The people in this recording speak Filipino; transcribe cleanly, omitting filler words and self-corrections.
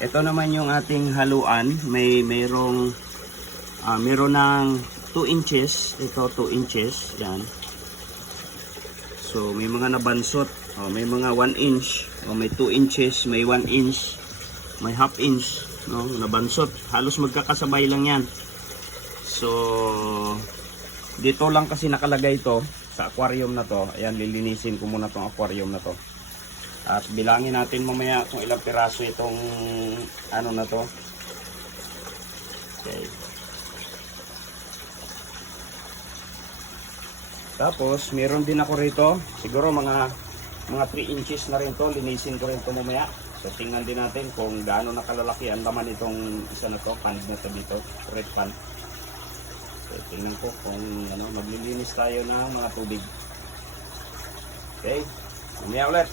Ito naman yung ating haluan. Meron ng 2 inches. Ito 2 inches. Yan. So may mga nabansot. May mga 1 inch. May 2 inches. May 1 inch. May half inch. No? Nabansot. Halos magkakasabay lang yan. So dito lang kasi nakalagay ito sa aquarium na to. Ayan, lilinisin ko muna tong aquarium na to. At bilangin natin mamaya kung ilang piraso itong ano na to. Okay. Tapos meron din ako rito, siguro mga 3 inches na rin to. Linisin ko rin to mamaya. So tingnan din natin kung gaano nakalalaki ang laman itong isa na to, pan na to dito, red pan. So tingnan ko kung ano, maglilinis tayo ng mga tubig. Okay, mamaya ulit.